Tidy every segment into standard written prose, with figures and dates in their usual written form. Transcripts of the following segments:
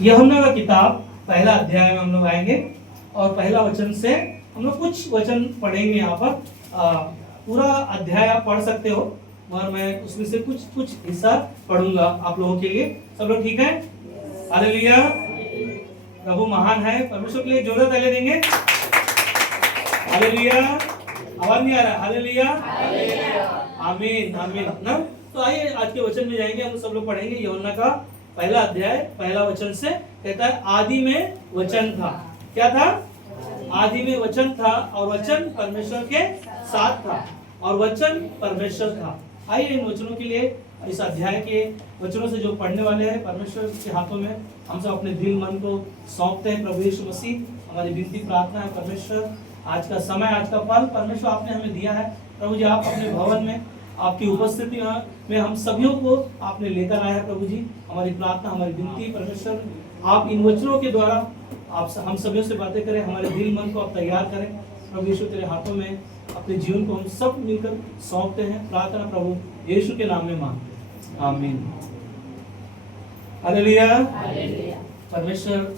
यूहन्ना का किताब पहला अध्याय में हम लोग आएंगे और पहला वचन से हम लोग कुछ वचन पढ़ेंगे। यहाँ पर पूरा अध्याय आप पढ़ सकते हो, मगर मैं उसमें से कुछ कुछ हिस्सा पढ़ूंगा आप लोगों के लिए। सब लोग ठीक है? हालेलुया। प्रभु महान है। परमेश्वर के लिए जोरदार ताली देंगे। हालेलुया। आवाज नहीं आ रहा? हालेलुया, आमीन आमीन ना। तो आइए आज के वचन में जाएंगे। हम सब लोग पढ़ेंगे यूहन्ना का पहला अध्याय पहला वचन से। कहता है आदि में वचन था। क्या था? आदि में वचन था और वचन परमेश्वर के साथ था और वचन परमेश्वर था। आइए इन वचनों के लिए, इस अध्याय के वचनों से जो पढ़ने वाले हैं, परमेश्वर के हाथों में हम सब अपने दिल मन को सौंपते हैं। प्रभु यीशु मसीह, हमारी विनती प्रार्थना है परमेश्वर, आज का समय, आज का पल परमेश्वर आपने हमें दिया है। प्रभु जी, आप अपने भवन में, आपकी उपस्थिति में हम सभी को आपने लेकर आया है। प्रभु जी, हमारी प्रार्थना, हमारी विनती परमेश्वर, आप इन वचनों के द्वारा आप हम सभी से बातें करें, हमारे दिल मन को आप तैयार करें। प्रभु यीशु, तेरे हाथों में अपने जीवन को हम सब मिलकर सौंपते हैं। प्रार्थना प्रभु यीशु के नाम में मांगते हैं, आमीन। हालेलुया। परमेश्वर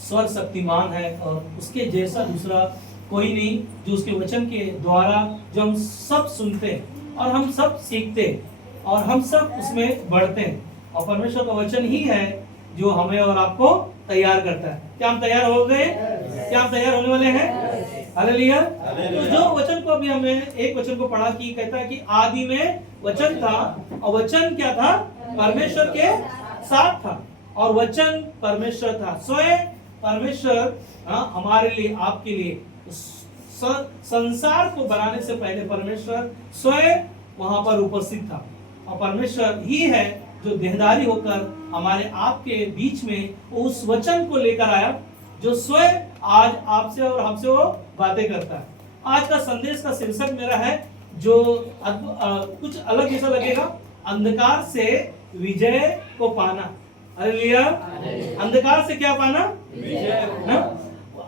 सर्वशक्तिमान है और उसके जैसा दूसरा कोई नहीं, जो उसके वचन के द्वारा जो हम सब सुनते हैं और हम सब सीखते हैं और हम सब उसमें बढ़ते हैं। और परमेश्वर का वचन ही है जो हमें और आपको तैयार करता है। क्या हम तैयार हो गए? क्या हम तैयार होने वाले हैं? हालेलुया। तो जो वचन को अभी हमने एक वचन को पढ़ा कि कहता है कि आदि में वचन था और वचन क्या था? परमेश्वर के साथ था और वचन परमेश्वर था। स्वयं परमेश्वर हमारे लिए, आपके लिए, संसार को बनाने से पहले परमेश्वर स्वयं वहां पर उपस्थित था। और परमेश्वर ही है जो देहधारी होकर हमारे आपके बीच में उस वचन को लेकर आया, जो स्वयं आज आपसे और हमसे वो बातें करता है। आज का संदेश का शीर्षक मेरा है, जो कुछ अलग जैसा लगेगा, अंधकार से विजय को पाना। हालेलुया। अंधकार से क्या पाना? विजय।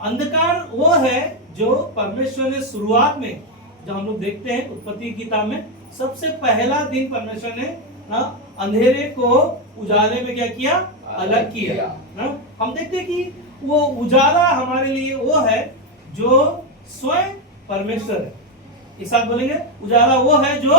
अंधकार वो है जो परमेश्वर ने शुरुआत में, जब हम लोग देखते हैं उत्पत्ति की किताब में, सबसे पहला दिन परमेश्वर ने अंधेरे को उजाले में क्या किया? अलग किया। हम देखते हैं कि वो उजाला हमारे लिए वो है जो स्वयं परमेश्वर है। इस साथ बोलेंगे, उजाला वो है जो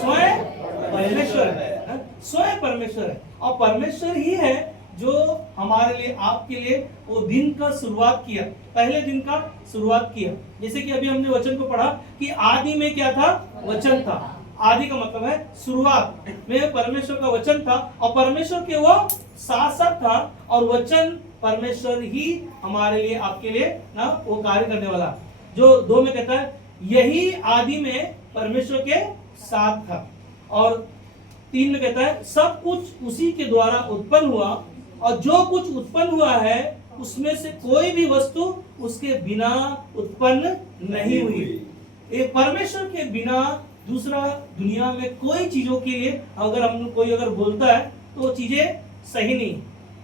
स्वयं परमेश्वर है। स्वयं परमेश्वर है और परमेश्वर ही है जो हमारे लिए, आपके लिए वो दिन का शुरुआत किया, पहले दिन का शुरुआत किया। जैसे कि अभी हमने वचन को पढ़ा कि आदि में क्या था? वचन था। आदि का मतलब है शुरुआत में परमेश्वर का वचन था और परमेश्वर के वो शासक था और वचन परमेश्वर ही हमारे लिए, आपके लिए ना वो कार्य करने वाला। जो 2 में कहता है यही आदि में परमेश्वर के साथ था और 3 में कहता है सब कुछ उसी के द्वारा उत्पन्न हुआ और जो कुछ उत्पन्न हुआ है उसमें से कोई भी वस्तु उसके बिना उत्पन्न नहीं हुई। एक परमेश्वर के बिना दूसरा दुनिया में कोई चीजों के लिए अगर हम कोई अगर बोलता है तो वो चीजें सही नहीं।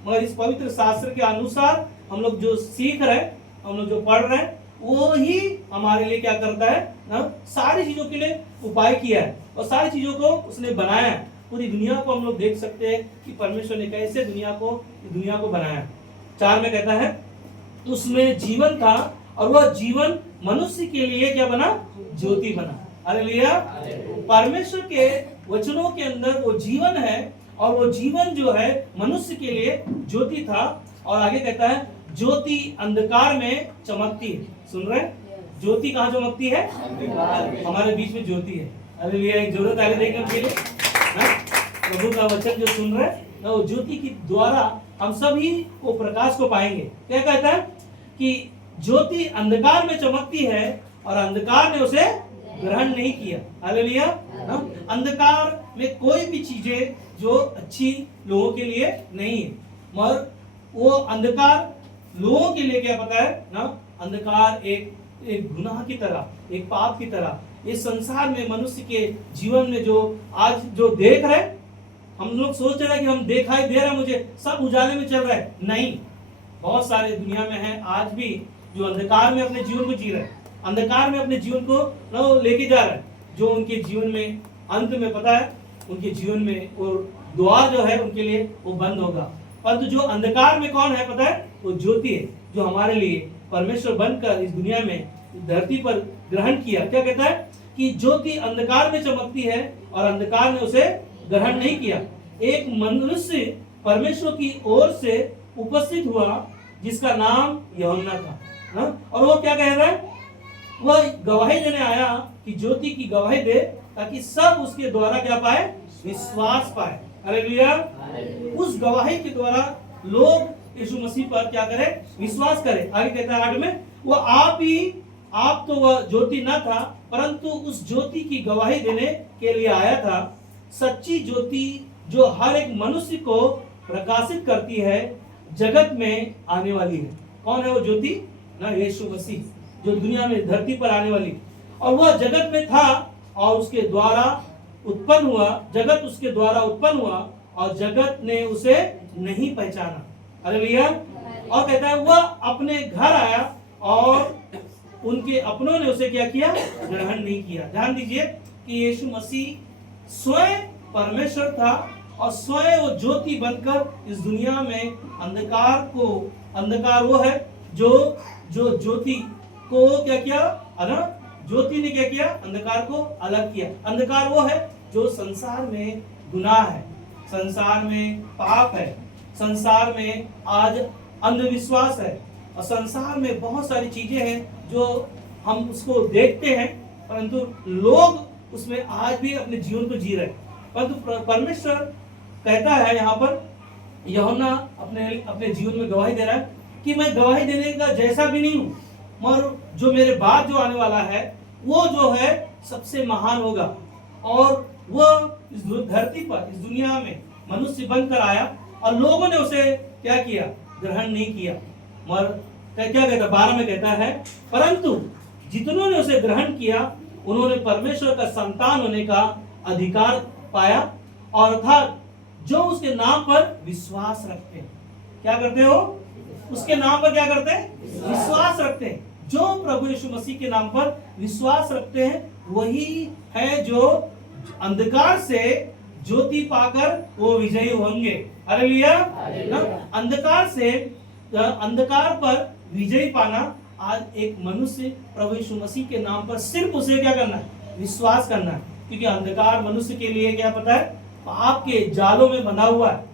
मगर इस पवित्र शास्त्र के अनुसार हम लोग जो सीख रहे हैं, हम लोग जो पढ़ रहे हैं, वो ही हमारे लिए क्या करता है ना, सारी चीजों के लिए उपाय किया है और सारी चीजों को उसने बनाया है। पूरी दुनिया को हम लोग देख सकते हैं कि परमेश्वर ने कैसे दुनिया को बनाया। 4 में कहता है उसमें जीवन था और वह जीवन मनुष्य के लिए क्या बना? ज्योति बना। हालेलुया। परमेश्वर के वचनों के अंदर वो जीवन है और वो जीवन जो है मनुष्य के लिए ज्योति था। और आगे कहता है ज्योति अंधकार में चमकती है। सुन रहे हैं? ज्योति कहाँ चमकती है? हमारे बीच में ज्योति है। हालेलुया। एक जरूरत आगे देखें उनके लिए, प्रभु का वचन जो सुन रहे हैं ना, वो ज्योति के द्वारा हम सभी वो प्रकाश को पाएंगे। क्या कहता है कि ज्योति अंधकार में चमकती है और अंधकार ने उसे ग्रहण नहीं किया। हालेलुया। अंधकार में कोई भी चीजें जो अच्छी लोगों के लिए नहीं है, मगर वो अंधकार लोगों के लिए क्या पता है ना, अंधकार एक गुनाह की तरह, एक पाप की तरह इस संसार में, मनुष्य के जीवन में जो आज जो देख रहे, हम लोग सोच रहे हैं कि हम दिखाई दे रहा है, मुझे सब उजाले में चल रहा है। नहीं, बहुत सारे दुनिया में है आज भी जो अंधकार में अपने जीवन को जी रहे हैं, अंधकार में अपने जीवन को लेके जा रहा है, जो उनके जीवन में अंत में पता है उनके जीवन में और द्वार जो है उनके लिए वो बंद होगा। परंतु जो अंधकार में कौन है पता है? वो ज्योति है, जो हमारे लिए परमेश्वर बनकर इस दुनिया में धरती पर ग्रहण किया। क्या कहता है कि ज्योति अंधकार में चमकती है और अंधकार ने उसे ग्रहण नहीं किया। एक मनुष्य परमेश्वर की ओर से उपस्थित हुआ जिसका नाम यूहन्ना था। हाँ? और वो क्या कह रहा है? वह गवाही देने आया कि ज्योति की गवाही दे ताकि सब उसके द्वारा क्या पाए? विश्वास पाए। हालेलुया। उस गवाही के द्वारा लोग यीशु मसीह पर क्या करें? विश्वास करें। आगे कहता है 8 में, वो आप तो वह ज्योति न था परंतु उस ज्योति की गवाही देने के लिए आया था। सच्ची ज्योति जो हर एक मनुष्य को प्रकाशित करती है जगत में आने वाली है। कौन है वो ज्योति? ना, यीशु मसीह, जो दुनिया में धरती पर आने वाली। और वह जगत में था और उसके द्वारा उत्पन्न हुआ, जगत उसके द्वारा उत्पन्न हुआ और जगत ने उसे नहीं पहचाना। हालेलुया। और कहता है वह अपने घर आया और उनके अपनों ने उसे क्या किया? ग्रहण नहीं किया। ध्यान दीजिए कि यीशु मसीह स्वयं परमेश्वर था और स्वयं वो ज्योति बनकर इस दुनिया में अंधकार वो है जो ज्योति को क्या किया? ज्योति ने क्या किया? अंधकार को अलग किया। अंधकार वो है जो संसार में गुनाह है, संसार में पाप है, संसार में आज अंधविश्वास है और संसार में बहुत सारी चीजें हैं जो हम उसको देखते हैं परंतु लोग उसमें आज भी अपने जीवन को जी रहे हैं। परंतु परमेश्वर कहता है यहाँ पर, यूहन्ना अपने जीवन में गवाही दे रहा है कि मैं गवाही देने का जैसा भी नहीं हूँ, मगर जो मेरे बाद जो आने वाला है वो जो है सबसे महान होगा। और वह इस धरती पर, इस दुनिया में मनुष्य बनकर आया और लोगों ने उसे क्या किया? ग्रहण नहीं किया। मगर क्या कहता? 12 में कहता है, परंतु जितनों ने उसे ग्रहण किया उन्होंने परमेश्वर का संतान होने का अधिकार पाया, और अर्थात जो उसके नाम पर विश्वास रखते हैं। क्या करते हो? उसके नाम पर क्या करते हैं? विश्वास रखते हैं। जो प्रभु यीशु मसीह के नाम पर विश्वास रखते हैं वही है जो अंधकार से ज्योति पाकर वो विजयी होंगे। हालेलुया। अंधकार पर विजयी पाना, आज एक मनुष्य प्रभु यीशु मसीह के नाम पर सिर्फ उसे क्या करना है? विश्वास करना है। क्योंकि अंधकार मनुष्य के लिए क्या पता है? पाप के जालों में बंधा हुआ है,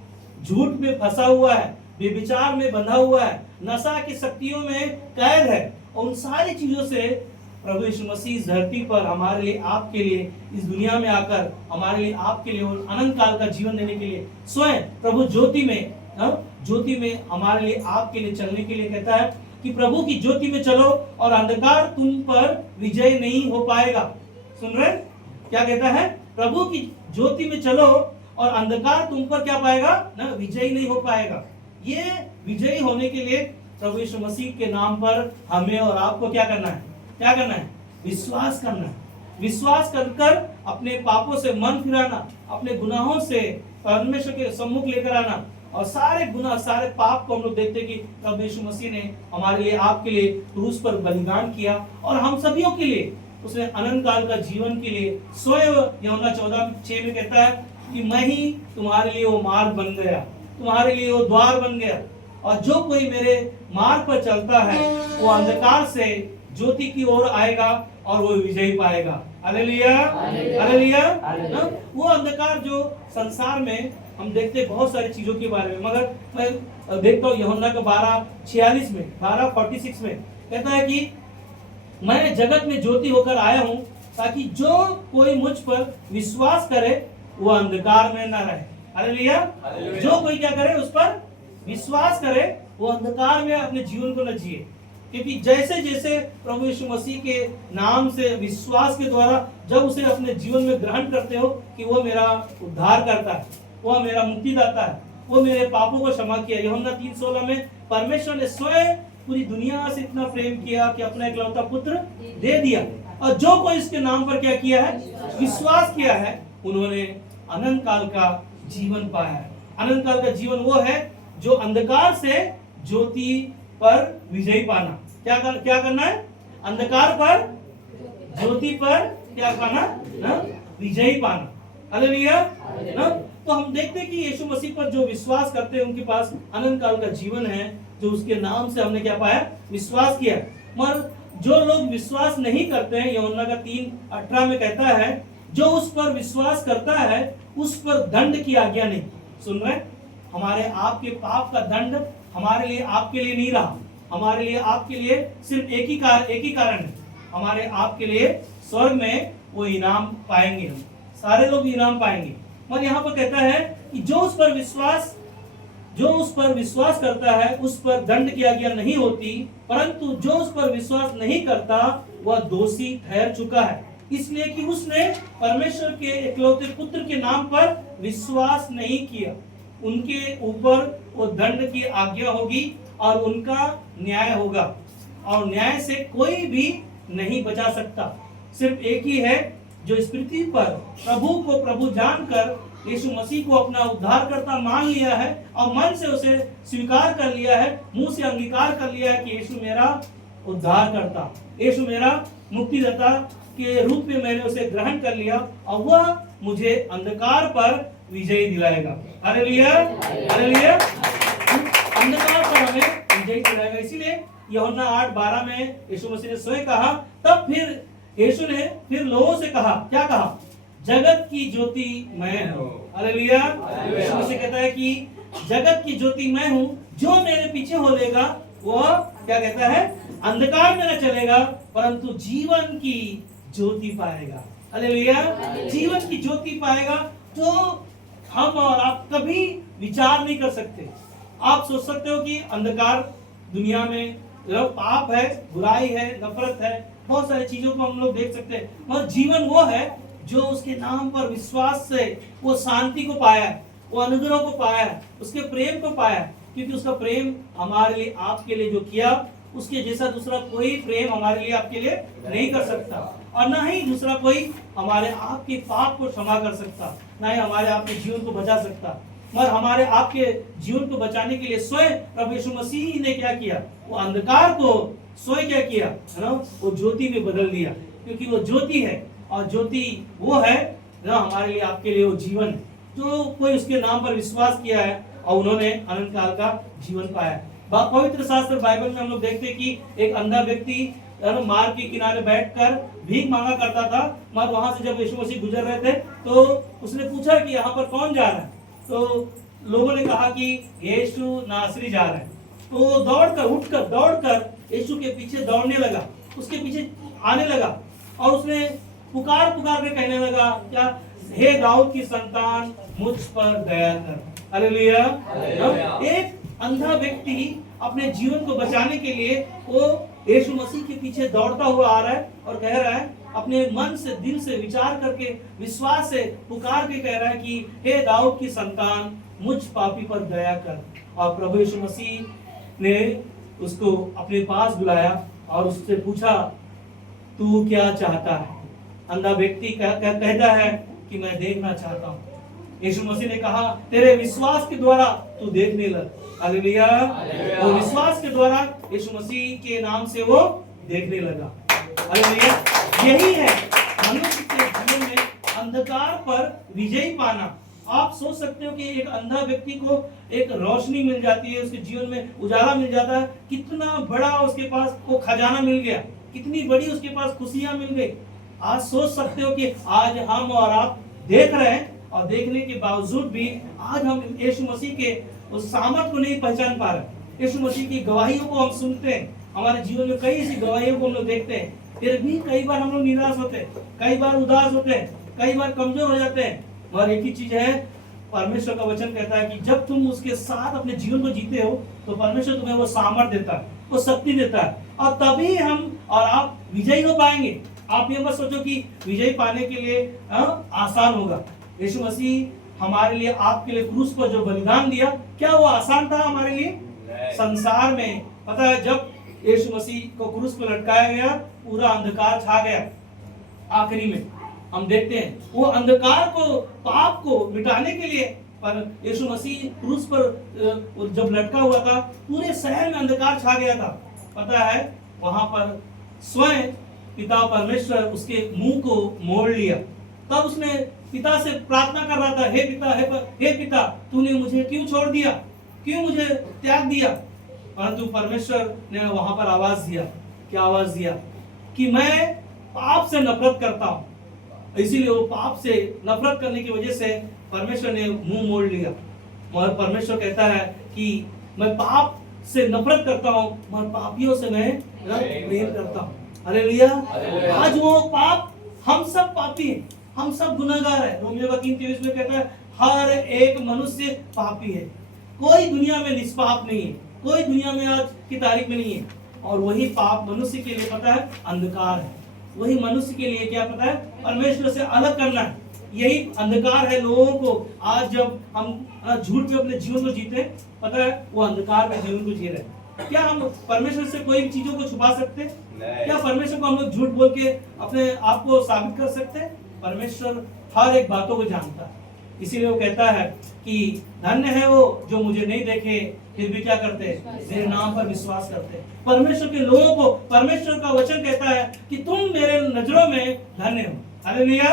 झूठ में फंसा हुआ है, व्यभिचार में बंधा हुआ है, नशा की शक्तियों में कैद है। और उन सारी चीजों से प्रभु यीशु मसीह इस धरती पर हमारे लिए, आपके लिए, इस दुनिया में आकर हमारे लिए, आपके लिए अनंत काल का जीवन देने के लिए स्वयं प्रभु ज्योति में हमारे लिए, आपके लिए चलने के लिए कहता है कि प्रभु की ज्योति में चलो और अंधकार तुम पर विजय नहीं हो पाएगा। सुन रहे? क्या कहता है? प्रभु की ज्योति में चलो और अंधकार तुम पर क्या पाएगा? ना, विजयी नहीं हो पाएगा। ये विजयी होने के लिए प्रभु यीशु मसीह के नाम पर हमें और आपको क्या करना है? क्या करना है? विश्वास करना है। विश्वास कर अपने पापों से मन फिराना, अपने गुनाहों से परमेश्वर के सम्मुख लेकर आना। और सारे गुनाह, सारे पाप को हम लोग देखते कि प्रभु यीशु मसीह ने हमारे लिए, आपके लिए क्रूस पर बलिदान किया और हम सभी के लिए उसने अनंत काल का जीवन के लिए स्वयं, यूहन्ना 14:6 में कहता है कि मैं ही तुम्हारे लिए वो मार्ग बन गया, तुम्हारे लिए वो द्वार बन गया, और जो कोई मेरे मार्ग पर चलता है वो अंधकार से ज्योति की ओर आएगा और वो विजय पाएगा। Hallelujah, hallelujah. वो अंधकार जो संसार में हम देखते बहुत सारी चीजों के बारे में, मगर मैं देखता हूँ यूहन्ना का 12:46 में, 12:46 में कहता है कि मैं जगत में ज्योति होकर आया हूँ ताकि जो कोई मुझ पर विश्वास करे वो अंधकार में न रहे। हालेलुया। जो कोई क्या करे, उस पर विश्वास करे, वो अंधकार में अपने जीवन को न जिए। क्योंकि जैसे जैसे प्रभु यीशु मसीह के नाम से, विश्वास के द्वारा जब उसे अपने जीवन में ग्रहण करते हो कि वो मेरा उद्धार करता है, वो मेरा मुक्तिदाता है, वो मेरे पापों को क्षमा किया। यूहन्ना 3:16 में परमेश्वर ने स्वयं पूरी दुनिया से इतना प्रेम किया कि अपना इकलौता पुत्र दे दिया, और जो कोई इसके नाम पर क्या किया है, विश्वास किया है, उन्होंने अनंत काल का जीवन पाया है। अनंत काल का जीवन वो है जो अंधकार से ज्योति पर विजय पाना। क्या करना है? अंधकार पर, ज्योति पर क्या पाना? विजय पाना। हालेलुया। तो हम देखते हैं कि यीशु मसीह पर जो विश्वास करते हैं उनके पास अनंत काल का जीवन है, जो उसके नाम से हमने क्या पाया, विश्वास किया। मगर जो लोग विश्वास नहीं करते हैं, यूहन्ना का 3:18 में कहता है, जो उस पर विश्वास करता है उस पर दंड की आज्ञा नहीं। सुन रहे, हमारे आपके पाप का दंड हमारे लिए आपके लिए नहीं रहा, हमारे लिए आपके लिए सिर्फ एक ही कारण है, हमारे आपके लिए स्वर्ग में वो इनाम पाएंगे, हम सारे लोग इनाम पाएंगे। और यहाँ पर कहता है कि जो उस पर विश्वास करता है उस पर दंड की आज्ञा नहीं होती, परंतु जो उस पर विश्वास नहीं करता वह दोषी ठहर चुका है, इसलिए कि उसने परमेश्वर के इकलौते पुत्र के नाम पर विश्वास नहीं किया। उनके ऊपर वो दंड की आज्ञा होगी और उनका न्याय होगा, और न्याय से कोई भी नहीं बचा सकता। सिर्फ एक ही है जो इस पृथ्वी पर प्रभु को प्रभु जानकर यीशु मसीह को अपना उद्धारकर्ता मान लिया है और मन से उसे स्वीकार कर लिया है, मुंह से अंगीकार कर लिया है कि यीशु मेरा उद्धारकर्ता, यीशु मेरा मुक्तिदाता के रूप में मैंने उसे ग्रहण कर लिया और वह मुझे अंधकार पर विजय दिलाएगा। Hallelujah, hallelujah. अंधकार पर हमें विजय दिलाएगा। इसीलिए यूहन्ना 8:12 में यीशु मसीह ने स्वयं कहा, तब फिर यीशु ने फिर लोगों से कहा, क्या कहा, जगत की ज्योति मैं हूँ। हालेलुया। यीशु मसीह कहता है कि जगत की ज्योति मैं हूँ, जो मेरे पीछे हो लेगा वो क्या कहता है, अंधकार में न चलेगा परंतु जीवन की ज्योति पाएगा। हालेलुया। जीवन की ज्योति पाएगा जो हम और आप कभी विचार नहीं कर सकते। आप सोच सकते हो कि अंधकार दुनिया में पाप है, बुराई है, नफरत है, बहुत सारी चीजों को हम लोग देख सकते हैं, मगर जीवन वो है जो उसके नाम पर विश्वास से वो शांति को पाया, वो अनुग्रह को पाया, उसके प्रेम को पाया, क्योंकि उसका प्रेम हमारे लिए आपके लिए जो किया उसके जैसा दूसरा कोई प्रेम हमारे लिए आपके लिए नहीं कर सकता, और ना ही दूसरा कोई हमारे आपके पाप को क्षमा कर सकता, ना ही हमारे आपके जीवन को बचा सकता। मगर हमारे आपके जीवन को बचाने के लिए स्वयं प्रभु यीशु मसीह ने क्या किया, वो अंधकार को स्वयं क्या किया, है ना, वो ज्योति में बदल दिया, क्योंकि वो ज्योति है और ज्योति वो है ना, हमारे लिए आपके लिए वो जीवन है। जो कोई उसके नाम पर विश्वास किया है और उन्होंने अनंत काल का जीवन पाया। पवित्र शास्त्र बाइबल में हम लोग देखते हैं कि एक अंधा व्यक्ति मार्ग के किनारे बैठकर भीख मांगा करता था, मगर वहां से जब यीशु मसीह गुजर रहे थे तो उसने पूछा कि यहाँ पर कौन जा रहा है, तो लोगों ने कहा कि यीशु नासरी जा रहा है। तो उठकर दौड़कर यीशु के पीछे दौड़ने लगा, उसके पीछे आने लगा और उसने पुकार के कहने लगा, क्या, हे दाऊद की संतान मुझ पर दया कर। हालेलुया। एक अंधा व्यक्ति अपने जीवन को बचाने के लिए वो यीशु मसीह के पीछे दौड़ता हुआ आ रहा है और कह रहा है, अपने मन से दिल से विचार करके विश्वास से पुकार के कह रहा है कि हे दाऊद की संतान मुझ पापी पर दया कर। और प्रभु यीशु मसीह ने उसको अपने पास बुलाया और उससे पूछा, तू क्या चाहता है। अंधा व्यक्ति कहता है कि मैं देखना चाहता हूँ। यीशु मसीह ने कहा, तेरे विश्वास के द्वारा तू देखने लग। हालेलुया। वो विश्वास के द्वारा यीशु मसीह के नाम से वो देखने लगा। हालेलुया। यही है मनुष्य के जीवन में अंधकार पर विजय पाना। आप सोच सकते हो कि एक अंधा व्यक्ति को एक रोशनी मिल जाती है, उसके जीवन में उजाला मिल जाता है, कितना बड़ा उसके पास वो खजाना मिल गया, कितनी बड़ी उसके पास खुशियां मिल गई। आज सोच सकते हो कि आज हम और आप देख रहे हैं और देखने के बावजूद भी आज हम यीशु मसीह के उस सामर्थ को नहीं पहचान पा रहे। यीशु मसीह की गवाहियों को हम सुनते हैं, हमारे जीवन में कई ऐसी गवाहियों को हम लोग देखते हैं, फिर भी कई बार हम लोग निराश होते हैं, कई बार उदास होते हैं, कई बार कमजोर हो जाते हैं। और एक ही चीज है, परमेश्वर का वचन कहता है कि जब तुम उसके साथ अपने जीवन को जीते हो तो परमेश्वर तुम्हें वो सामर्थ देता है, वो शक्ति देता है, और तभी हम और आप विजयी हो पाएंगे। आप ये मत सोचो कि विजय पाने के लिए आसान होगा। यीशु मसीह हमारे लिए, आपके लिए क्रूस पर जो बलिदान दिया, क्या वो आसान था हमारे लिए? संसार में पता है, जब यीशु मसीह को क्रूस पर लटकाया गया, पूरा अंधकार छा गया। आखिरी में हम देखते हैं वो अंधकार को, पाप को मिटाने के लिए, पर यीशु मसीह क्रूस पर जब लटका हुआ था, पूरे शहर में अंधकार छा गया था। पता है, वहां पर स्वयं पिता परमेश्वर उसके मुंह को मोड़ लिया, तब उसने पिता से प्रार्थना कर रहा था, हे पिता तूने मुझे क्यों छोड़ दिया, क्यों मुझे त्याग दिया। परंतु परमेश्वर ने वहां पर आवाज दिया, क्या आवाज दिया, कि मैं पाप से नफरत करता हूं। इसीलिए वो पाप से नफरत करने की वजह से परमेश्वर ने मुंह मोड़ लिया। और परमेश्वर कहता है कि मैं पाप से नफरत करता हूं, मगर पापियों से मैं प्रेम करता हूं। हालेलुया। आज वो पाप, हम सब पापी हैं, हम सब गुनाहगार है। रोमियो का 3:23 में कहता है हर एक मनुष्य पापी है, कोई दुनिया में निष्पाप नहीं है, कोई दुनिया में आज की तारीख में नहीं है। और वही पाप मनुष्य के लिए पता है अंधकार है, वही मनुष्य के लिए क्या पता है, परमेश्वर से अलग करना है। यही अंधकार है लोगों को। आज जब हम झूठ में अपने जीवन को जीते, पता है वो अंधकार में जीवन को जी रहे हैं। क्या हम परमेश्वर से कोई चीजों को छुपा सकते हैं? क्या परमेश्वर को हम लोग झूठ बोल के अपने आप को साबित कर सकते हैं? परमेश्वर हर एक बातों को जानता है। इसीलिए वो कहता है कि धन्य है वो जो मुझे नहीं देखे फिर भी क्या करते हैं, मेरे नाम पर विश्वास करते हैं। परमेश्वर के लोगों को परमेश्वर का वचन कहता है कि तुम मेरे नजरों में धन्य हो। हालेलुया।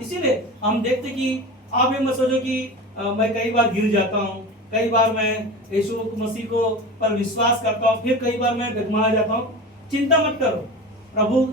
इसीलिए हम देखते कि आप ये मत सोचो कि मैं कई बार गिर जाता हूँ, कई बार मैं यीशु मसीह को पर विश्वास करता हूँ, फिर कई बार मैं डगमगा जाता हूँ। चिंता मत करो, प्रभु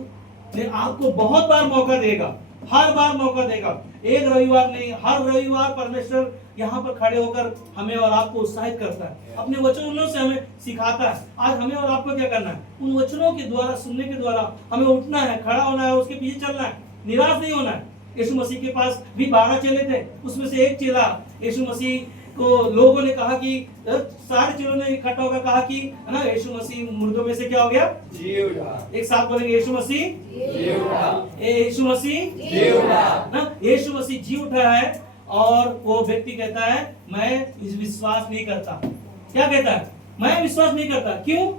ने आपको बहुत बार मौका देगा, हर बार मौका देगा। एक रविवार नहीं, हर रविवार परमेश्वर यहाँ पर खड़े होकर हमें और आपको उत्साहित करता है, अपने वचनों से हमें सिखाता है। आज हमें और आपको क्या करना है, उन वचनों के द्वारा, सुनने के द्वारा हमें उठना है, खड़ा होना है, उसके पीछे चलना है, निराश नहीं होना है। यीशु मसीह के पास भी 12 चेले थे, उसमें से एक चेला यीशु मसीह को लोगों ने कहा कि सारे चेलों ने इकट्ठा होकर कहा कि है ना, यीशु मसीह मुर्दों में से क्या हो गया, जी उठा। एक साथ बोलेंगे यीशु मसीह जी उठा, यीशु मसीह जी उठा ना, यीशु मसीह जी उठा है। और वो व्यक्ति कहता है मैं इस विश्वास नहीं करता। क्या कहता है, मैं विश्वास नहीं करता। क्यों?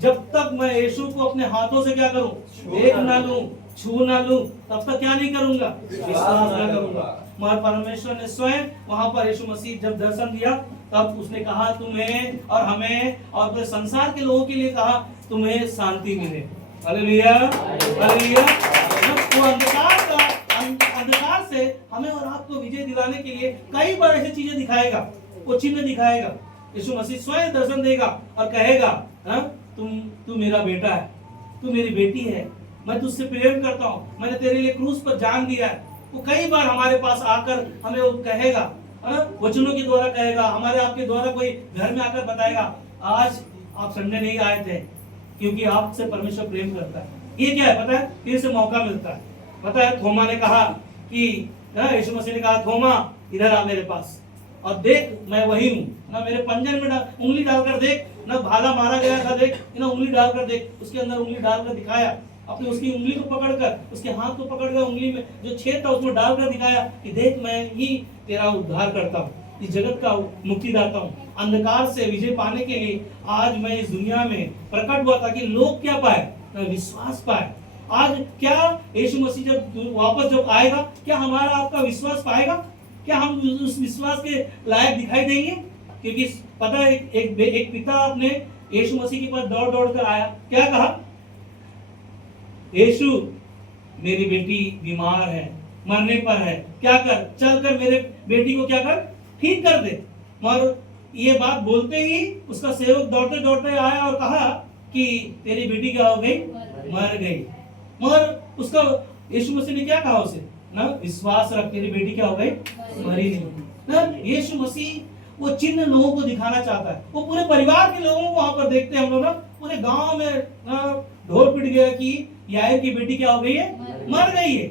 जब तक मैं यीशु को अपने हाथों से क्या करूं, देख ना लूं, छू ना लूं, तब तक क्या नहीं करूंगा, विश्वास ना करूंगा। मगर परमेश्वर ने स्वयं वहां पर यीशु मसीह जब दर्शन दिया, तब उसने कहा तुम्हें और हमें और पूरे संसार के लोगों के लिए कहा तुम्हें शांति मिले। Hallelujah, hallelujah. वो अंधकार से हमें और आपको विजय दिलाने के लिए कई बार ऐसी चीजें दिखाएगा, वो चिन्ह दिखाएगा। यीशु मसीह स्वयं दर्शन देगा और कहेगा तू मेरा बेटा है, तू मेरी बेटी है, मैं तुझसे प्रेम करता हूँ, मैंने तेरे लिए क्रूस पर जान दिया है। वो कई बार हमारे पास आकर हमें वो कहेगा, वचनों के द्वारा कहेगा, हमारे आपके द्वारा कोई घर में आकर बताएगा आज आप संडे नहीं आए थे क्योंकि आपसे परमेश्वर प्रेम करता है। ये क्या है पता है, फिर से मौका मिलता है। पता है थोमा ने कहा कि यीशु मसीह ने कहा थोमा इधर आ मेरे पास और देख मैं वही हूँ ना, मेरे पंजन में उंगली डालकर देख ना, भाला मारा गया था देख ना, उंगली डालकर देख, उसके अंदर उंगली डालकर दिखाया, अपने उसकी उंगली को पकड़कर, उसके हाथ को पकड़कर उंगली में जो छेद था उसमें डालकर दिखाया कि देख मैं ही तेरा उद्धार करता हूँ, इस जगत का मुक्तिदाता हूँ। अंधकार से विजय पाने के लिए आज मैं इस दुनिया में प्रकट हुआ ताकि लोग क्या पाए, विश्वास पाए। आज क्या यीशु मसीह जब वापस जब आएगा, क्या हमारा आपका विश्वास पाएगा? क्या हम उस विश्वास के लायक दिखाई देंगे? क्योंकि पता है एक पिता अपने यीशु मसीह के पास दौड़ दौड़ कर आया, क्या कहा, यीशु मेरी बेटी बीमार है, मरने पर है, क्या कर, चल कर मेरे बेटी को क्या कर, ठीक कर दे। मगर ये बात बोलते ही उसका सेवक दौड़ते दौड़ते आया और कहा कि तेरी बेटी क्या हो गई, मर गई। मगर उसका यीशु मसीह ने क्या कहा उसे, ना विश्वास रख, तेरी बेटी क्या हो गई, मरी नहीं ना। यीशु मसीह वो चिन्ह लोगों को दिखाना चाहता है। वो पूरे परिवार के लोगों को वहां पर देखते हैं हम लोग ना, पूरे गांव में ढोल पिट गया कि याईर की बेटी क्या हो गई है, मर गई है।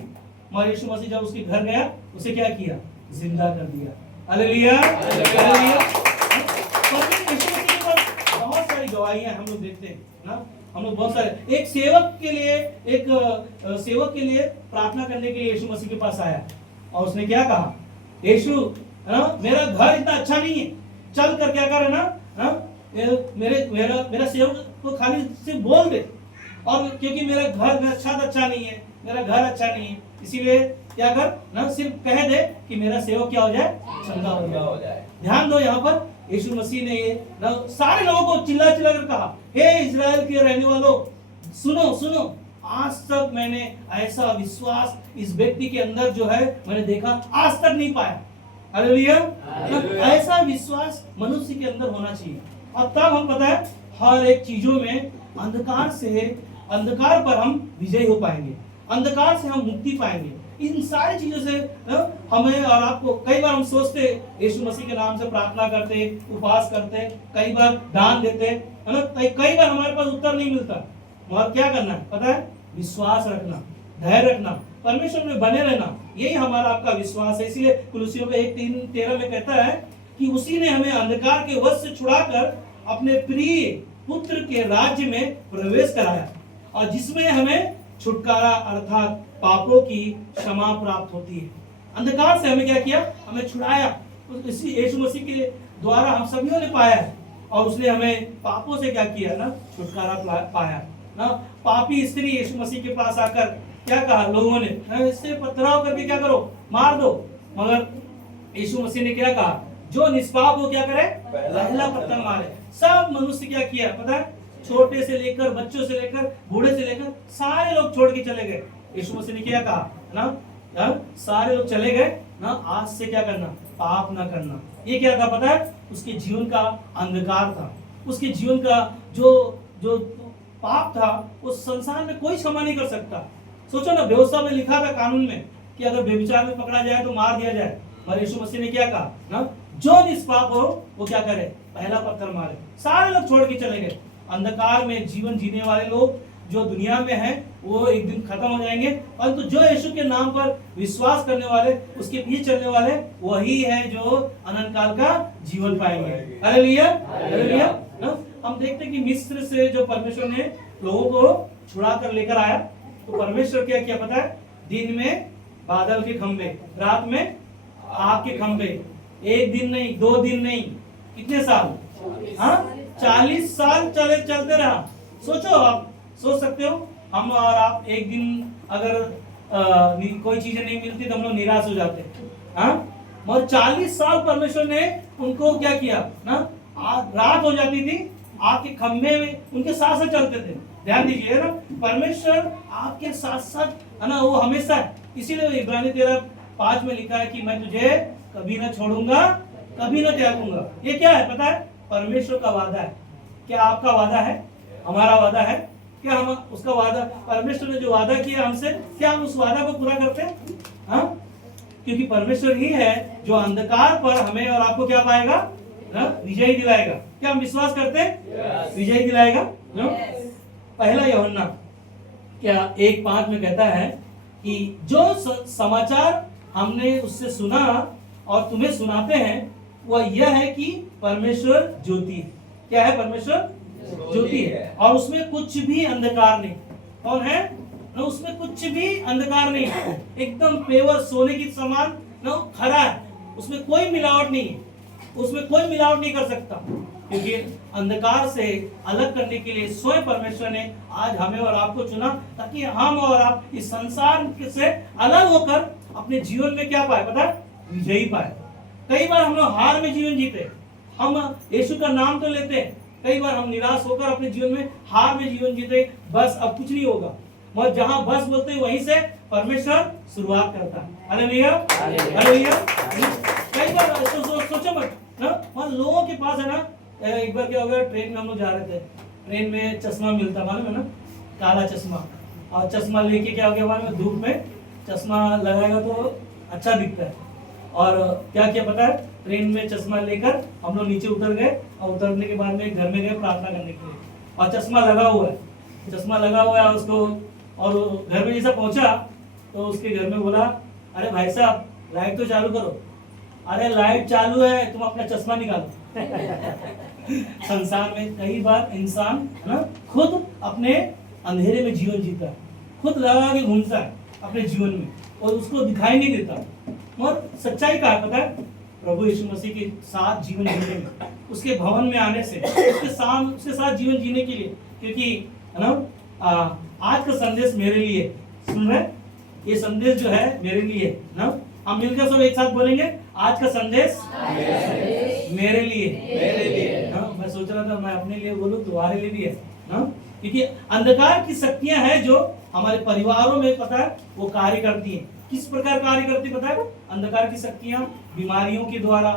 मगर यीशु मसीह जब उसके घर गया, उसे क्या किया, जिंदा कर दिया। Hallelujah, hallelujah. यीशु मसीह के पास बहुत सारी गवाहियां हम लोग देखते हैं ना, हम लोग बहुत सारे। एक सेवक के लिए प्रार्थना करने के लिए यीशु मसीह के पास आया और उसने क्या कहा, यीशु मेरा घर इतना अच्छा नहीं है, चल कर क्या कर ना, मेरा सेवक को खाली सिर्फ बोल दे, और क्योंकि मेरा छत अच्छा नहीं है, मेरा घर अच्छा नहीं है, इसीलिए क्या कर ना, सिर्फ कह दे कि मेरा सेवक क्या हो जाए, चंगा हो जाए। ध्यान दो, यहाँ पर यीशु मसीह ने ये सारे लोगों को चिल्ला चिल्ला कर कहा, हे इजराइल के रहने वालों, सुनो सुनो, आज तक मैंने ऐसा विश्वास इस व्यक्ति के अंदर जो है मैंने देखा, आज तक नहीं पाया। हालेलुया। ऐसा विश्वास मनुष्य के अंदर होना चाहिए, और तब हम पता है हर एक चीजों में अंधकार पर हम विजयी हो पाएंगे, अंधकार से हम मुक्ति पाएंगे। इन सारी चीजों से हमें और आपको, कई बार हम सोचते यीशु मसीह के नाम से प्रार्थना करते, उपवास करते, कई बार दान देते, है ना, कई बार हमारे पास उत्तर नहीं मिलता, मगर क्या करना है पता है? विश्वास रखना, धैर्य रखना, परमेश्वर में बने रहना, यही हमारा आपका विश्वास है। इसीलिए कुलुसियों में 1:13 में कहता है कि उसी ने हमें अंधकार के वश से छुड़ाकर अपने प्रिय पुत्र के राज्य में प्रवेश कराया, और जिसमें हमें छुटकारा अर्थात पापों की क्षमा प्राप्त होती है। अंधकार से हमें क्या किया? हमें छुड़ाया। इसी यीशु मसीह के द्वारा हम सभी ने पाया है, और उसने हमें पापों से क्या किया ना? छुटकारा पाया ना। पापी स्त्री यीशु मसीह के पास आकर क्या कहा लोगों ने? इससे पथराव करके क्या करो? मार दो। मगर यीशु मसीह ने क्या कहा? जो निष्पाप हो क्या करे? पहला पत्थर मारे। सब मनुष्य क्या किया पता है? छोटे से लेकर, बच्चों से लेकर, बूढ़े से लेकर सारे लोग छोड़ के चले गए। यीशु मसीह ने क्या कहा ना? सारे लोग चले गए ना, आज से क्या करना? पाप ना करना। ये क्या था पता है? उसके जीवन का अंधकार था, उसके जीवन का जो पाप था, उस संसार में कोई क्षमा नहीं कर सकता। सोचो ना, व्यवस्था में लिखा था कानून में कि अगर व्यभिचार में पकड़ा जाए तो मार दिया जाए, पर यीशु मसीह ने क्या कहा ना? जो निष्पाप हो वो क्या करे? पहला पत्थर मारे। सारे लोग छोड़ के चले गए। अंधकार में जीवन जीने वाले लोग जो दुनिया में हैं वो एक दिन खत्म हो जाएंगे, परंतु जो यीशु के नाम पर विश्वास करने वाले, उसके पीछे चलने वाले, वही है जो अनंत काल का जीवन पाएंगे। Hallelujah, hallelujah. हम देखते हैं कि मिस्र से जो परमेश्वर ने लोगों को छुड़ा कर लेकर आया, तो परमेश्वर क्या किया पता है? दिन में बादल के खंभे, रात में आग के खंभे। एक दिन नहीं, 2 दिन नहीं, कितने साल? 40 साल चलते रहा। सोचो, आप सोच सकते हो, हम और आप एक दिन अगर कोई चीजें नहीं मिलती तो हम लोग निराश हो जाते। मगर 40 साल परमेश्वर ने उनको क्या किया ना? रात हो जाती थी, आग के खंभे में उनके साथ साथ चलते थे। ध्यान दीजिए ना, परमेश्वर आपके साथ साथ है ना, वो हमेशा है। इसीलिए इब्रानी 13:5 में लिखा है कि मैं तुझे कभी ना छोड़ूंगा, कभी ना त्यागूंगा। ये क्या है पता है? परमेश्वर का वादा है। क्या आपका वादा है? हमारा वादा है क्या? हम उसका वादा, परमेश्वर ने जो वादा किया हमसे, क्या हम उस वादा को पूरा करते हैं? क्योंकि परमेश्वर ही है जो अंधकार पर हमें और आपको क्या पाएगा ना? विजय दिलाएगा। क्या हम विश्वास करते हैं? विजय दिलाएगा। पहला यूहन्ना क्या 1:5 में कहता है कि जो समाचार हमने उससे सुना और तुम्हें सुनाते हैं, वह यह है कि परमेश्वर ज्योति है। क्या है? परमेश्वर ज्योति है, और उसमें कुछ भी अंधकार नहीं। कौन है ना? उसमें कुछ भी अंधकार नहीं है, एकदम पेवर सोने की समान ना, खरा है। उसमें कोई मिलावट नहीं है, उसमें कोई मिलावट नहीं कर सकता, क्योंकि अंधकार से अलग करने के लिए स्वयं परमेश्वर ने आज हमें और आपको चुना, ताकि हम और आप इस संसार से अलग होकर अपने जीवन में क्या पाए पता है? विजयी पाए। कई बार हम लोग हार में जीवन जीते, हम यीशु का नाम तो लेते हैं, कई बार हम निराश होकर अपने जीवन में हार में जीवन जीते, बस अब कुछ नहीं होगा। मगर जहां बस बोलते हैं वहीं से परमेश्वर शुरुआत करता है। Hallelujah, hallelujah. कई बार सोचो मत ना, लोगों के पास है ना, एक बार क्या हो गया, ट्रेन में हम लोग जा रहे थे, ट्रेन में चश्मा मिलता, मालूम है ना, काला चश्मा, और चश्मा लेके क्या हो गया, मालूम है, धूप में चश्मा लगाएगा तो अच्छा दिखता है। और क्या किया पता है? ट्रेन में चश्मा लेकर हम लोग नीचे उतर गए, और उतरने के बाद में घर में गए प्रार्थना करने के लिए, और चश्मा लगा हुआ है, चश्मा लगा हुआ है उसको। और घर में जैसा पहुंचा तो उसके घर में बोला, अरे भाई साहब लाइट तो चालू करो। अरे लाइट चालू है, तुम अपना चश्मा निकालो। संसार में कई बार इंसान है ना, खुद अपने अंधेरे में जीवन जीता है, खुद लगा के घूमता है अपने जीवन में, और उसको दिखाई नहीं देता। और सच्चाई का है पता है? प्रभु यीशु मसीह के साथ जीवन जीने में, उसके भवन में आने से, उसके साथ जीवन जीने के लिए, क्योंकि है ना, आज का संदेश मेरे लिए, सुन रहे? ये संदेश जो है मेरे लिए ना, हम मिलकर सब एक साथ बोलेंगे, आज का संदेश मेरे लिए। मैं सोच रहा था मैं अपने लिए बोलूं, तुम्हारे लिए भी है ना। क्योंकि अंधकार की शक्तियां हैं जो हमारे परिवारों में पता है वो कार्य करती हैं। किस प्रकार कार्य करती पता है? अंधकार की शक्तियां बीमारियों के द्वारा,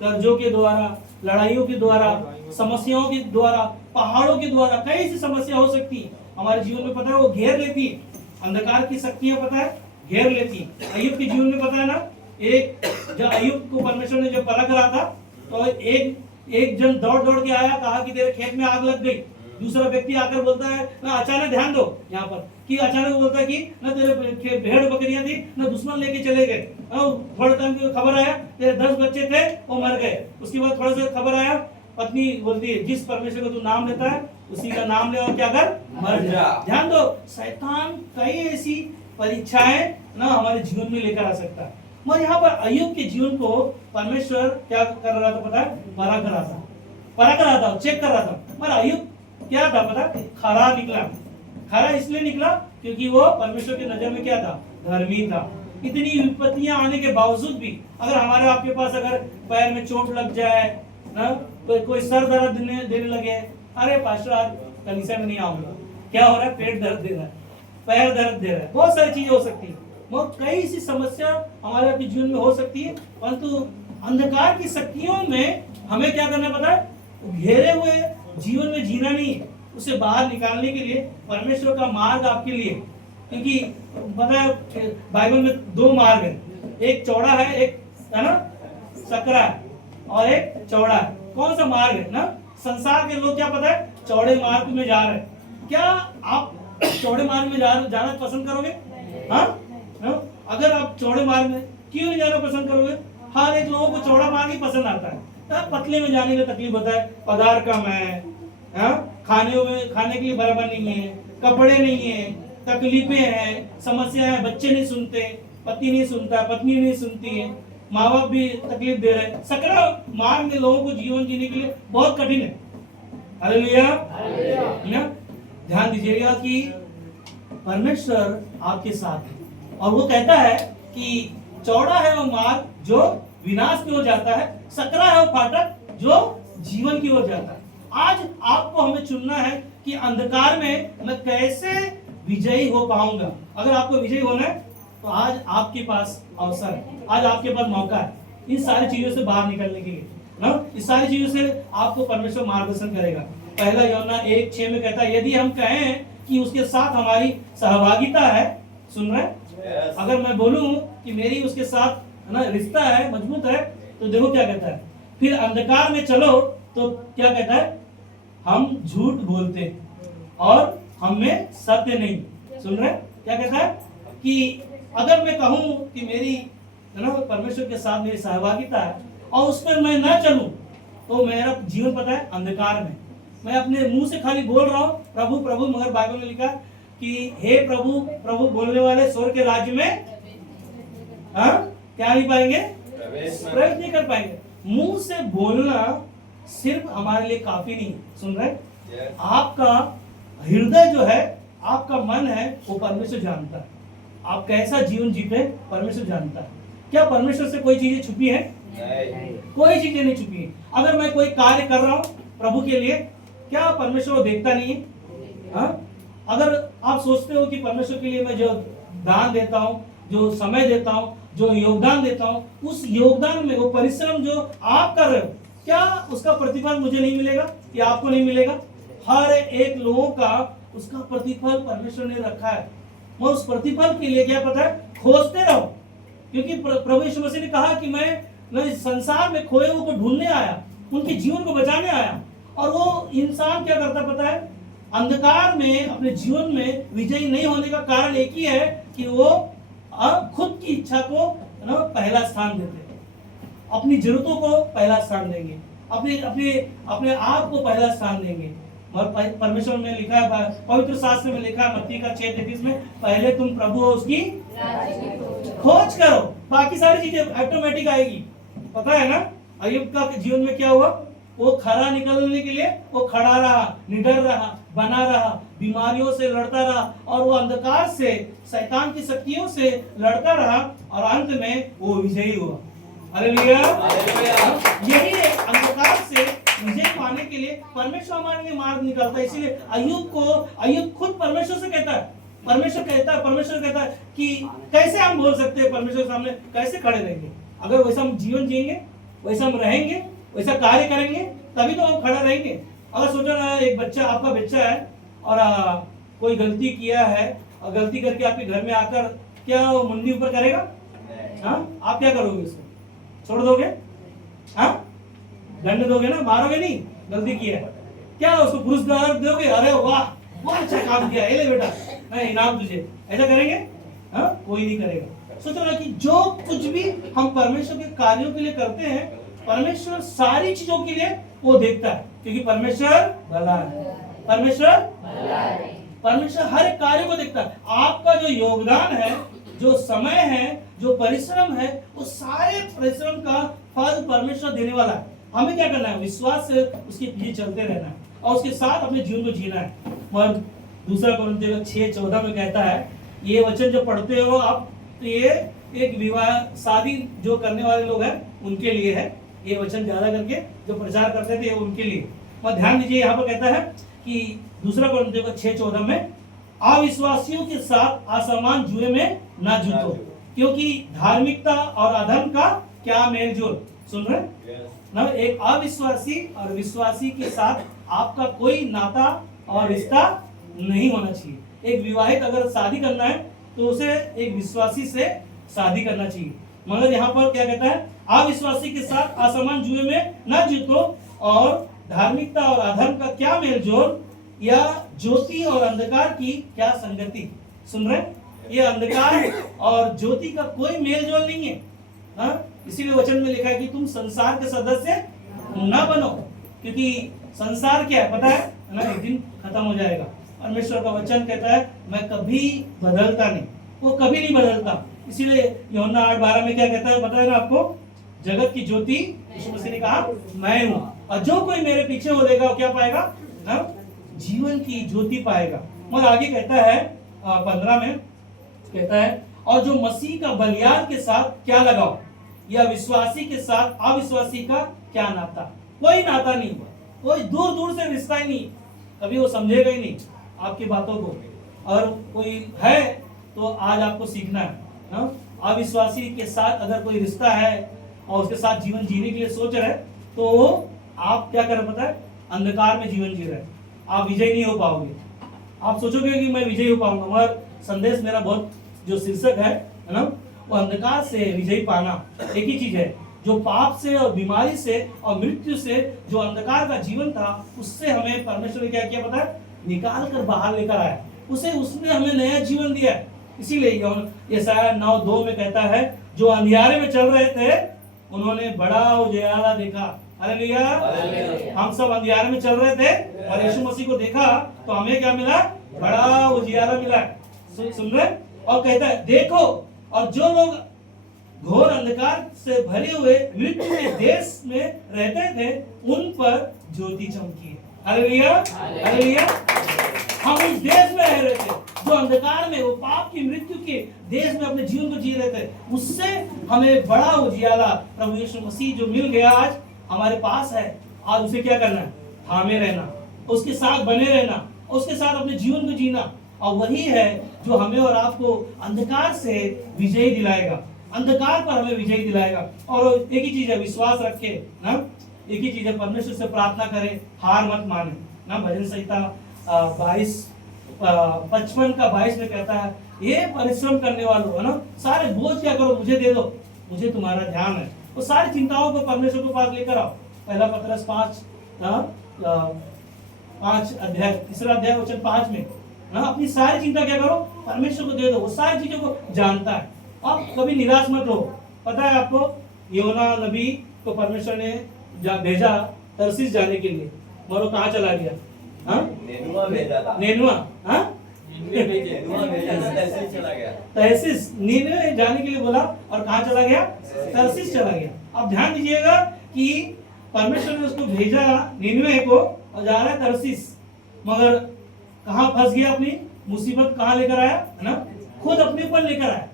कर्जों के द्वारा, लड़ाइयों के द्वारा, समस्याओं के द्वारा, पहाड़ों के द्वारा, कई सी समस्या हो सकती है हमारे जीवन में, पता है वो घेर लेती है। अंधकार की शक्तियां पता है घेर लेती है। अय्यूब के जीवन में पता है ना, एक जब अय्यूब को परमेश्वर ने जब परख रहा था तो एक जन दौड़ दौड़ के आया, कहा कि तेरे खेत में आग लग गई। दूसरा व्यक्ति आकर बोलता है ना, अचानक ध्यान दो यहाँ पर कि अचानक बोलता है कि ना तेरे भेड़ बकरियां थी ना दुश्मन लेके चले गए। थोड़ा टाइम की खबर आया तेरे 10 बच्चे थे वो मर गए। उसके बाद थोड़ा सा खबर आया, पत्नी बोलती है जिस परमेश्वर का तू नाम लेता है उसी का नाम ले और क्या कर, मर जा। ध्यान दो, शैतान कई ऐसी परीक्षाएं ना हमारे जीवन में लेकर आ सकता है। मगर यहाँ पर अय्यूब के जीवन को परमेश्वर क्या कर रहा था पता है? परख रहा था, चेक कर रहा था। मगर अय्यूब क्या था पता? खरा निकला। खरा इसलिए निकला क्योंकि वो परमेश्वर की नजर में क्या था? धर्मी था। इतनी विपत्तियां आने के बावजूद भी अगर हमारे आपके पास अगर पैर में चोट लग जाए ना, तो कोई सर दर्द देने लगे, अरे पास्टर आज कलीसिया में नहीं आऊंगा, क्या हो रहा है? पेट दर्द दे रहा है, पैर दर्द दे रहा है, बहुत सारी चीजें हो सकती है। बहुत कई सी समस्या हमारे आपके जीवन में हो सकती है, परंतु अंधकार की शक्तियों में हमें क्या करना पता है? घेरे हुए जीवन में जीना नहीं है, उसे बाहर निकालने के लिए परमेश्वर का मार्ग आपके लिए। क्योंकि पता है बाइबल में 2 मार्ग है, एक चौड़ा है, एक है ना सकरा है, और एक चौड़ा है। कौन सा मार्ग है ना? संसार के लोग क्या पता है? चौड़े मार्ग में जा रहे हैं। क्या आप चौड़े मार्ग में जाना पसंद करोगे? हाँ, अगर आप चौड़े मार्ग में क्यों नहीं जाना पसंद करोगे? हर एक लोगों को चौड़ा मार्ग ही पसंद आता है। पतले में जाने का तकलीफ होता है, पदार्थ कम है, खाने के लिए बराबर नहीं है, कपड़े नहीं है, तकलीफें हैं, समस्या है, बच्चे नहीं सुनते, पति नहीं सुनता, पत्नी नहीं सुनती है, माँ बाप भी तकलीफ दे रहे हैं। सकरा मार्ग में लोगों को जीवन जीने के लिए बहुत कठिन है। हालेलुया। ध्यान दीजिएगा कि परमेश्वर आपके साथ है और वो कहता है कि चौड़ा है वो मार्ग जो विनाश की ओर जाता है, सकरा है वो फाटक जो जीवन की ओर जाता है। आज आपको हमें चुनना है कि अंधकार में मैं कैसे विजयी हो पाऊंगा। अगर आपको विजयी होना है तो आज आपके पास अवसर है, आज आपके पास मौका है इन सारी चीजों से बाहर निकलने के लिए ना। इस सारी चीजों से आपको परमेश्वर मार्गदर्शन करेगा। पहला यूहन्ना 1:6 में कहता है, यदि हम कहें कि उसके साथ हमारी सहभागिता है, सुन रहे हैं? अगर मैं बोलूं कि मेरी उसके साथ ना रिश्ता है, मजबूत है, तो देखो क्या कहता है, फिर अंधकार में चलो तो क्या कहता है? हम झूठ बोलते और हम में सत्य नहीं। सुन रहे? क्या कहता है कि अगर मैं कहूं कि मेरी है ना परमेश्वर के साथ मेरी सहभागिता है और उसमें मैं ना चलूं तो मेरा जीवन पता है अंधकार में। मैं अपने मुंह से खाली बोल रहा हूं प्रभु प्रभु, मगर बाइबल में लिखा कि हे प्रभु प्रभु बोलने वाले स्वर्ग के राज्य में क्या नहीं पाएंगे? प्रवेश नहीं कर पाएंगे। मुंह से बोलना सिर्फ हमारे लिए काफी नहीं। सुन रहे? आपका हृदय जो है, आपका मन है, वो परमेश्वर जानता है। आप कैसा जीवन जीते परमेश्वर जानता है। क्या परमेश्वर से कोई चीजें छुपी है? कोई चीजें नहीं छुपी है। अगर मैं कोई कार्य कर रहा हूँ प्रभु के लिए, क्या परमेश्वर वो देखता नहीं है? अगर आप सोचते हो कि परमेश्वर के लिए मैं जो दान देता हूँ, जो समय देता हूँ, जो योगदान देता हूँ, उस योगदान में वो परिश्रम जो आप कर रहे हो, क्या उसका प्रतिफल मुझे नहीं मिलेगा या आपको नहीं मिलेगा? हर एक लोगों का उसका प्रतिफल परमेश्वर ने रखा है। मैं उस प्रतिफल के लिए क्या पता है? खोजते रहो, क्योंकि प्रभु यीशु मसीह ने कहा कि मैं इस संसार में खोए हुए को ढूंढने आया, उनके जीवन को बचाने आया। और वो इंसान क्या करता पता है? अंधकार में अपने जीवन में विजयी नहीं होने का कारण एक ही है कि वो खुद की इच्छा को पहला स्थान देते हैं, अपनी जरूरतों को पहला स्थान देंगे, अपने आप को पहला स्थान देंगे। और परमेश्वर ने लिखा है, पवित्र शास्त्र में लिखा है मत्ती का 6:33 में, पहले तुम प्रभु और उसकी खोज करो, बाकी सारी चीजें ऑटोमेटिक आएगी। पता है ना अय्यूब का जीवन में क्या हुआ? वो खरा निकलने के लिए वो खड़ा रहा, निडर रहा, बना रहा, बीमारियों से लड़ता रहा और वो अंधकार से, शैतान की शक्तियों से लड़ता रहा और अंत में वो विजयी हुआ। हालेलुया। यही अंधकार से विजय पाने के लिए परमेश्वर हमारे लिए मार्ग निकालता है। इसीलिए अय्यूब खुद परमेश्वर से कहता है, परमेश्वर कहता है कि कैसे हम बोल सकते हैं परमेश्वर के सामने, कैसे खड़े रहेंगे? अगर वैसा हम जीवन जिएंगे, वैसा हम रहेंगे, वैसा कार्य करेंगे, तभी तो हम खड़ा रहेंगे। अगर सोचो ना, एक बच्चा, आपका बच्चा है और कोई गलती किया है और गलती करके आपके घर में आकर क्या वो मुंडी ऊपर करेगा? हाँ, आप क्या करोगे? उसको छोड़ दोगे? हाँ, दंड दोगे ना, मारोगे नहीं? गलती की है क्या उसको पुरस्कार दोगे? अरे वाह बहुत अच्छा काम किया, ले बेटा, मैं इनाम तुझे, ऐसा करेंगे? हाँ, कोई नहीं करेगा। सोचो ना कि जो कुछ भी हम परमेश्वर के कार्यों के लिए करते हैं, परमेश्वर सारी चीजों के लिए वो देखता है, क्योंकि परमेश्वर भला है। परमेश्वर हर एक कार्य को देखता है। आपका जो योगदान है, जो समय है, जो परिश्रम है, वो सारे परिश्रम का फल परमेश्वर देने वाला है। हमें क्या करना है? विश्वास से उसके पीछे चलते रहना है और उसके साथ अपने जीवन को जीना है। और दूसरा कोरिन्थियों 6:14 में कहता है, ये वचन जो पढ़ते हो आप, तो ये एक विवाह शादी जो करने वाले लोग हैं उनके लिए है। ये वचन ज्यादा करके जो प्रचार करते थे उनके लिए। और ध्यान दीजिए, यहाँ पर कहता है कि दूसरा कोरिन्थियों 6:14 में, अविश्वासियों के साथ असमान जुए में ना जुटो, क्योंकि धार्मिकता और अधर्म का क्या मेलजोल। सुन रहे ना? एक अविश्वासी और विश्वासी के साथ आपका कोई नाता और रिश्ता नहीं होना चाहिए। एक विवाहित अगर शादी करना है तो उसे एक विश्वासी से शादी करना चाहिए। मगर यहाँ पर क्या कहता है? अविश्वासी के साथ असमान जुए में न जुटो, और धार्मिकता और अधर्म का क्या मेलजोल, या ज्योति और अंधकार की क्या संगति। सुन रहे? ये अंधकार और ज्योति का कोई मेलजोल नहीं है। हाँ? इसीलिए वचन में लिखा है कि तुम संसार के सदस्य न बनो, क्योंकि संसार क्या है पता है ना? एक दिन खत्म हो जाएगा। परमेश्वर का वचन कहता है, मैं कभी बदलता नहीं, वो कभी नहीं बदलता। इसीलिए यूहन्ना 8:12 में क्या कहता है पता है ना आपको? जगत की ज्योति यीशु मसीह ने कहा मैं हूं, और जो कोई मेरे पीछे हो लेगा वो क्या पाएगा? ना? जीवन की ज्योति पाएगा। और आगे कहता है 15 में कहता है, और जो मसीह का बलिदान के साथ क्या लगाओ, या विश्वासी के साथ अविश्वासी का क्या नाता। कोई नाता नहीं, कोई दूर दूर से रिश्ता ही नहीं, कभी वो समझेगा ही नहीं आपकी बातों को। और कोई है तो आज आपको सीखना है। अविश्वासी के साथ अगर कोई रिश्ता है और उसके साथ जीवन जीने के लिए सोच रहे हैं, तो आप क्या करें पता है? अंधकार में जीवन जी रहे हैं, आप विजय नहीं हो पाओगे। आप सोचोगे कि मैं विजय हो पाऊंगा, मगर संदेश मेरा बहुत जो शीर्षक है ना, वो अंधकार से विजय पाना। एक ही चीज है, जो पाप से और बीमारी से और मृत्यु से जो अंधकार का जीवन था, उससे हमें परमेश्वर ने क्या किया पता है? निकाल कर बाहर लेकर आया, उसने हमें नया जीवन दिया। इसीलिए यशायाह 9:2 में कहता है, जो अंधियारे में चल रहे थे उन्होंने बड़ा उजियारा देखा। हालेलुया। हम सब अंधियारे में चल रहे थे और यीशु मसीह को देखा तो हमें क्या मिला? बड़ा उजियारा मिला। सुन रहे? और कहता है देखो, और जो लोग घोर अंधकार से भरे हुए मृत्यु के देश में रहते थे उन पर ज्योति चमकी है। Hallelujah, hallelujah. हम उस देश में रह रहे थे जो अंधकार में, वो पाप की मृत्यु के देश में अपने जीवन को जी रहे थे, उससे हमें बड़ा उजियारा प्रभु यीशु मसीह जो मिल गया आज हमारे पास है। आज उसे क्या करना है? थामे रहना, उसके साथ बने रहना, उसके साथ अपने जीवन को जीना। और वही है जो हमें और आपको अंधकार से विजय दिलाएगा, अंधकार पर हमें विजय दिलाएगा। और एक ही चीज है, विश्वास रखे ना, एक ही चीज है, परमेश्वर से प्रार्थना करें, हार मत माने ना। भजन संहिता 55:22 में कहता है, ये परिश्रम करने वालों है ना, सारे बोझ क्या करो, मुझे दे दो, मुझे तुम्हारा ध्यान है। वो सारी चिंताओं को परमेश्वर के पास लेकर आओ। पहला पत्रस 5 अध्याय 3 वचन 5 में ना, अपनी सारी चिंता क्या करो, परमेश्वर को दे दो, वो सारी चीजों को जानता है। आप कभी निराश मत हो। पता है आपको, योना नबी को परमेश्वर ने भेजा तरसीस जाने के लिए, और वो कहाँ चला गया? नेनुआ तहसीस, नीनवे जाने के लिए बोला और कहाँ चला गया? तरसीस चला गया। अब ध्यान दीजिएगा कि परमेश्वर ने उसको भेजा नीनवे को और जा रहा है तरसीस, मगर कहाँ फंस गया? अपनी मुसीबत कहाँ लेकर आया है ना? खुद अपने ऊपर लेकर आया,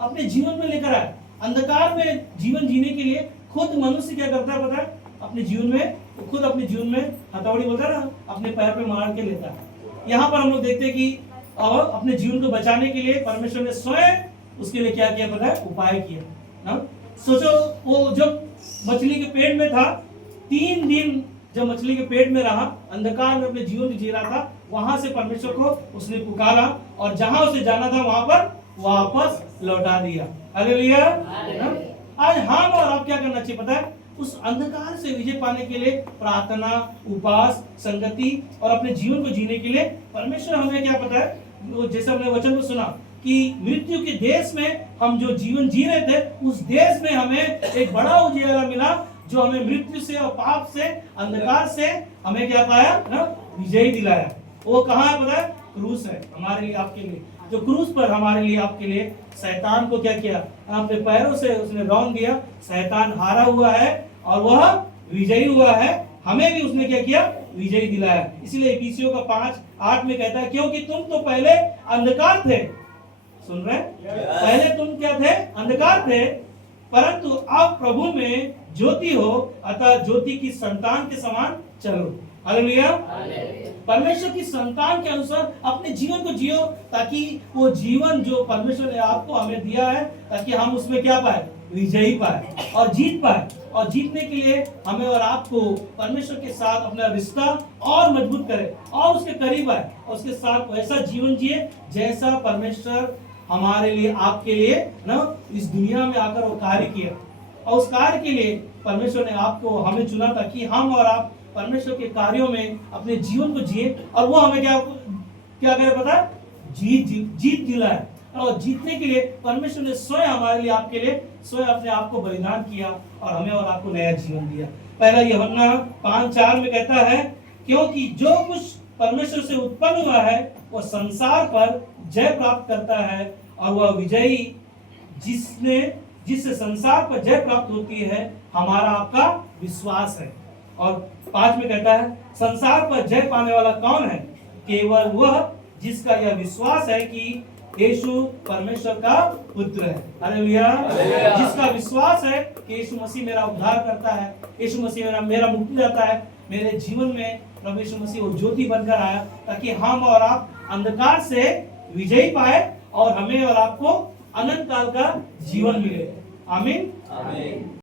अपने जीवन में लेकर आया। अंधकार में जीवन जीने के लिए खुद मनुष्य क्या करता है पता है? अपने जीवन में, वो खुद अपने जीवन में हथौड़ी बोलता है ना, अपने पैर पे मार के लेता है। यहाँ पर हम लोग देखते हैं कि और अपने जीवन को बचाने के लिए परमेश्वर ने स्वयं उसके लिए क्या किया पता है, उपाय किया ना। सोचो वो जब मछली के पेट में था, 3 दिन जब मछली के पेट में रहा, अंधकार में अपने जीवन जी रहा था, वहां से परमेश्वर को उसने पुकारा और जहां उसे जाना था वहां पर वापस लौटा दिया। हालेलुया। आज हम और आप क्या करना चाहिए पता है, उस अंधकार से विजय पाने के लिए प्रार्थना, उपवास, संगति और अपने जीवन को जीने के लिए परमेश्वर हमें क्या पता है, जैसे हमने वचन को सुना कि मृत्यु के देश में हम जो जीवन जी रहे थे, उस देश में हमें एक बड़ा उजियारा मिला जो हमें मृत्यु से और पाप से, अंधकार से हमें क्या पाया ना, विजय दिलाया। वो कहाँ है पता है, क्रूस है हमारे लिए आपके लिए, जो क्रूस पर हमारे लिए आपके लिए शैतान को क्या किया, अपने पैरों से उसने रौंद दिया। शैतान हारा हुआ है और वह विजयी हुआ है, हमें भी उसने क्या किया, विजयी दिलाया। इसलिए इफिसियों का 5:8 में कहता है, क्योंकि तुम तो पहले अंधकार थे, सुन रहे, पहले तुम क्या थे, अंधकार थे, परंतु अब प्रभु में ज्योति हो, अतः ज्योति की संतान के समान चलो। हालेलुया। परमेश्वर की संतान के अनुसार अपने जीवन को जियो, ताकि वो जीवन जो परमेश्वर ने आपको हमें दिया है, ताकि हम उसमें क्या पाए, विजयी पाए और जीत पाए। और जीतने के लिए हमें और आपको परमेश्वर के साथ अपना रिश्ता और मजबूत करे और उसके करीब आए और उसके साथ वैसा जीवन जिए जैसा परमेश्वर हमारे लिए, आपके लिए ना इस दुनिया में आकर वो कार्य किया। और उस कार्य के लिए परमेश्वर ने आपको हमें चुना था कि हम और आप परमेश्वर के कार्यों में अपने जीवन को जिए और वो हमें क्या करे पता है, जीत दिलाए। और जीतने के लिए परमेश्वर ने स्वयं हमारे लिए, आपके लिए स्वयं अपने आप को बलिदान किया और हमें और आपको नया जीवन दिया। पहला यूहन्ना 5:4 में कहता है, क्योंकि जो कुछ परमेश्वर से उत्पन्न हुआ है वह संसार पर जय प्राप्त करता है और वह विजयी जिससे संसार पर जय प्राप्त होती है हमारा आपका विश्वास है। और 5 में कहता है, संसार पर जय पाने वाला कौन है, केवल वह जिसका यह विश्वास है कि यीशु परमेश्वर का पुत्र है। हालेलुया। जिसका विश्वास है कि यीशु मसीह मेरा उद्धार करता है, यीशु मसीह मेरा मुक्ति दाता है, मेरे जीवन में प्रभु यीशु मसीह वो ज्योति बनकर आया ताकि हम और आप अंधकार से विजयी पाए और हमें और आपको अनंत काल का जीवन मिले। आमीन।